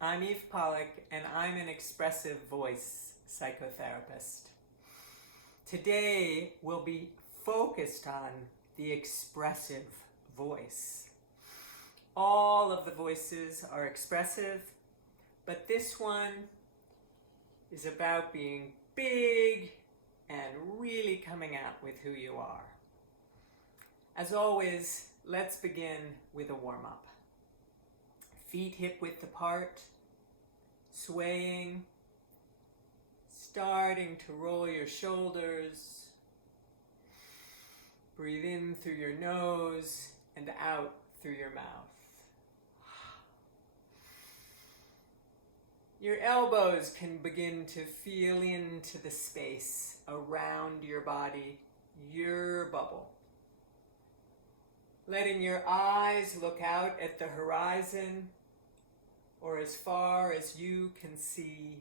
I'm Eve Pollack, and I'm an Expressive Voice psychotherapist. Today, we'll be focused on the expressive voice. All of the voices are expressive, but this one is about being big and really coming out with who you are. As always, let's begin with a warm-up. Feet hip-width apart, swaying, starting to roll your shoulders. Breathe in through your nose and out through your mouth. Your elbows can begin to feel into the space around your body, your bubble. Letting your eyes look out at the horizon or as far as you can see.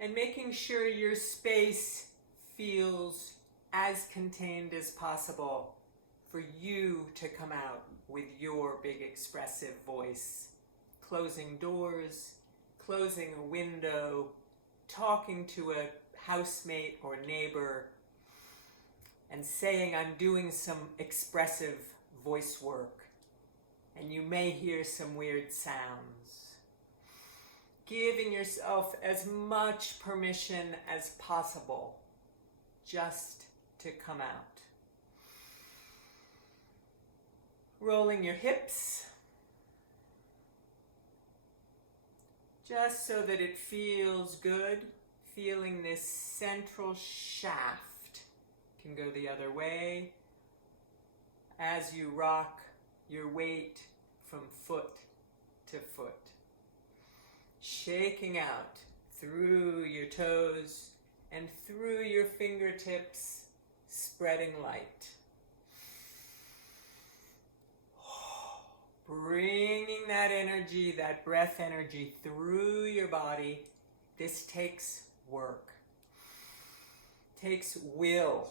And making sure your space feels as contained as possible for you to come out with your big expressive voice. Closing doors, closing a window, talking to a housemate or neighbor, and saying, I'm doing some expressive voice work, and you may hear some weird sounds. Giving yourself as much permission as possible just to come out. Rolling your hips, just so that it feels good, feeling this central shaft can go the other way as you rock your weight from foot to foot. Shaking out through your toes and through your fingertips, spreading light. Bringing that energy, that breath energy through your body. This takes work. Takes will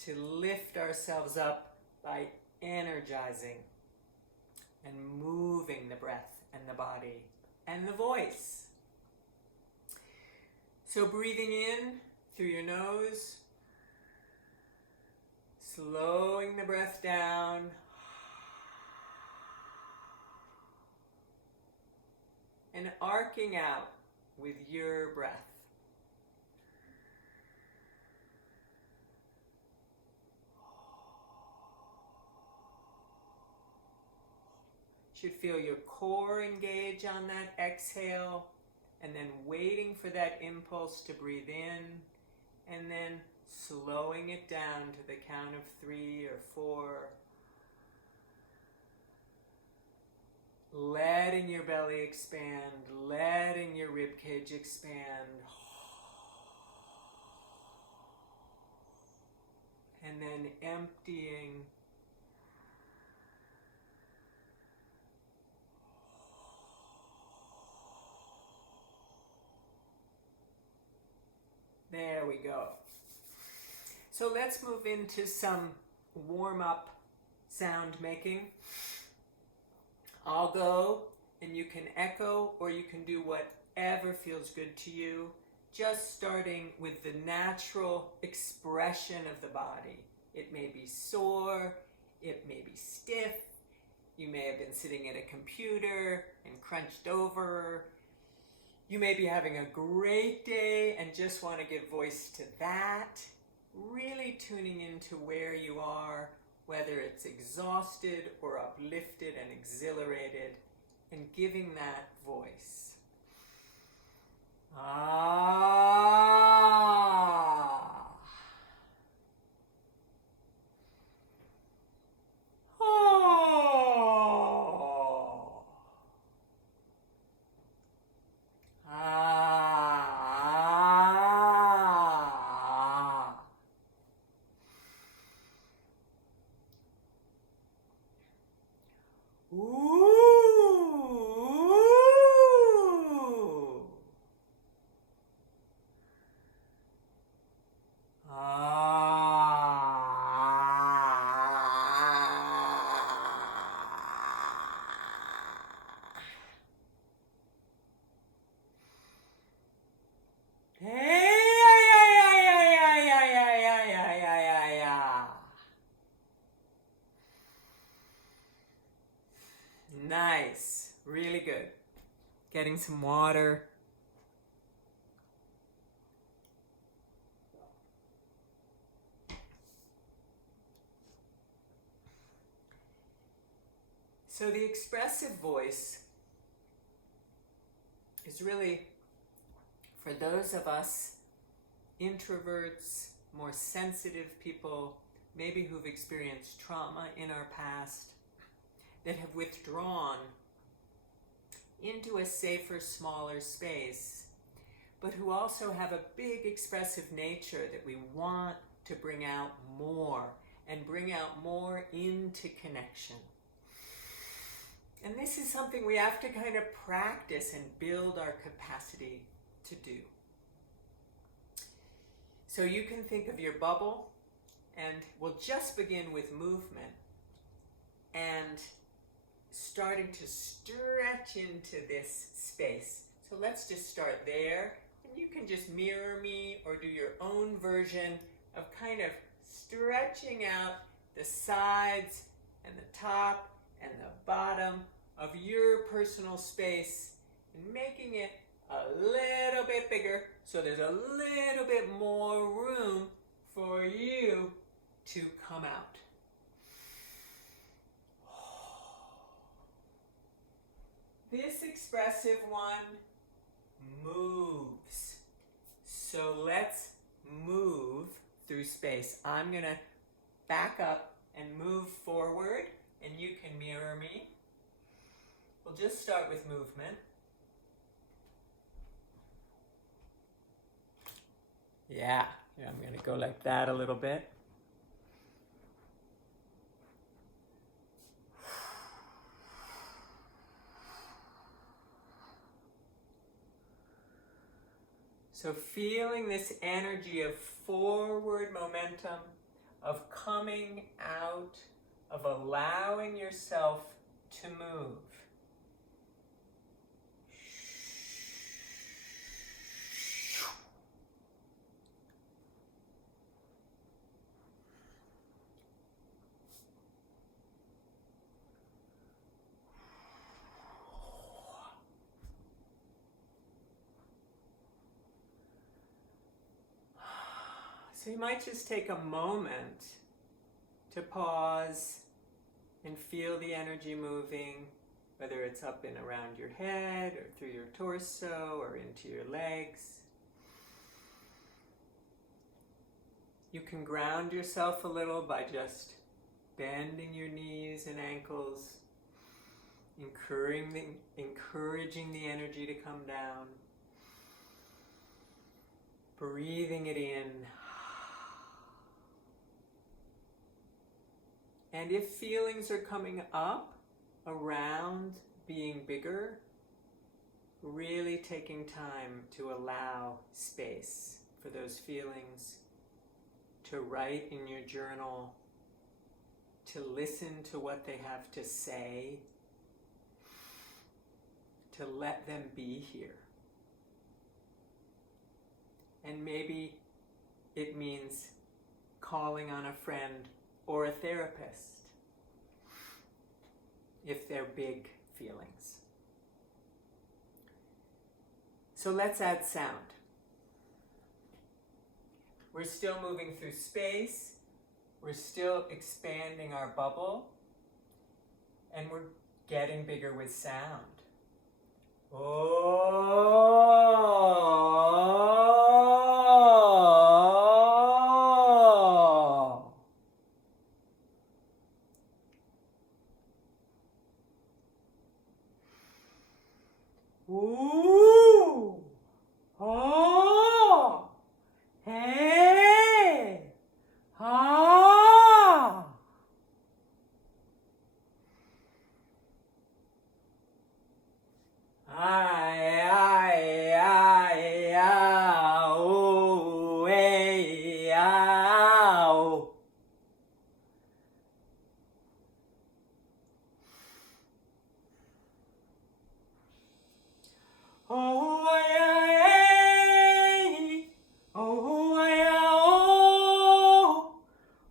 to lift ourselves up by energizing and moving the breath and the body and the voice. So breathing in through your nose, slowing the breath down, and arcing out with your breath. You should feel your core engage on that exhale, and then waiting for that impulse to breathe in, and then slowing it down to the count of 3 or 4. Letting your belly expand, letting your ribcage expand. And then emptying. There we go. So let's move into some warm-up sound making. I'll go and you can echo, or you can do whatever feels good to you, just starting with the natural expression of the body. It may be sore, it may be stiff, you may have been sitting at a computer and crunched over. You may be having a great day and just want to give voice to that. Really tuning into where you are, whether it's exhausted or uplifted and exhilarated, and giving that voice. Ah. Oh. Ah. Ooh. Nice. Really good. Getting some water. So the expressive voice is really for those of us introverts, more sensitive people, maybe who've experienced trauma in our past, that have withdrawn into a safer, smaller space, but who also have a big expressive nature that we want to bring out more and bring out more into connection. And this is something we have to kind of practice and build our capacity to do. So you can think of your bubble, and we'll just begin with movement and starting to stretch into this space. So let's just start there, and you can just mirror me or do your own version of kind of stretching out the sides and the top and the bottom of your personal space and making it a little bit bigger so there's a little bit more room for you to come out. This expressive one moves. So let's move through space. I'm going to back up and move forward, and you can mirror me. We'll just start with movement. Yeah, I'm going to go like that a little bit. So feeling this energy of forward momentum, of coming out, of allowing yourself to move. So you might just take a moment to pause and feel the energy moving, whether it's up and around your head or through your torso or into your legs. You can ground yourself a little by just bending your knees and ankles, encouraging the energy to come down, breathing it in. And if feelings are coming up around being bigger, really taking time to allow space for those feelings, to write in your journal, to listen to what they have to say, to let them be here. And maybe it means calling on a friend or a therapist if they're big feelings. So let's add sound. We're still moving through space, we're still expanding our bubble, and we're getting bigger with sound. Ooh. Oh. Hey. Ah. Ay, ay, ay, ah, oh, hey, ah, oh. Oh, yeah, hey. Oh, yeah, oh.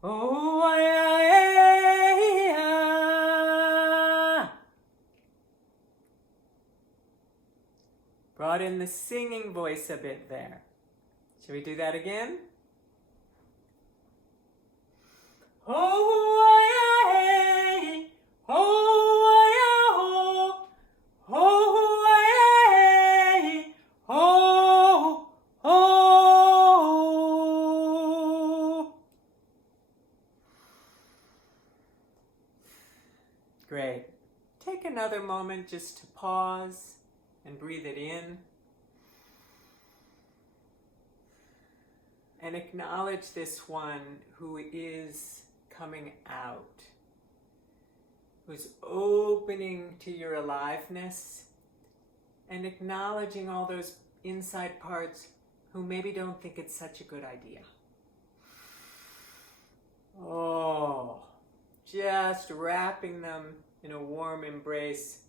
Oh, yeah, hey, ah. Brought in the singing voice a bit there. Shall we do that again? Ho-ya-hey, ho-ya-ho, ho-ya-hey, ho, ho. Great. Take another moment just to pause and breathe it in. And acknowledge this one who is coming out, who's opening to your aliveness, and acknowledging all those inside parts who maybe don't think it's such a good idea. Oh, just wrapping them in a warm embrace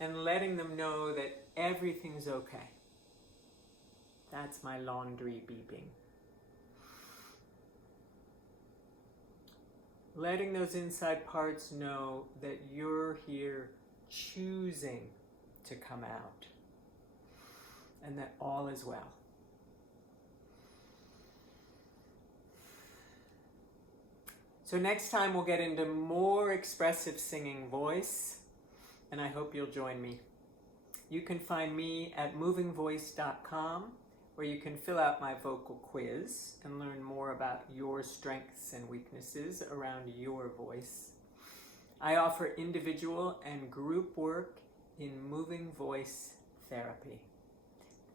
and letting them know that everything's okay. That's my laundry beeping. Letting those inside parts know that you're here choosing to come out and that all is well. So next time we'll get into more expressive singing voice, and I hope you'll join me. You can find me at movingvoice.com, where you can fill out my vocal quiz and learn more about your strengths and weaknesses around your voice. I offer individual and group work in moving voice therapy.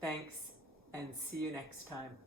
Thanks, and see you next time.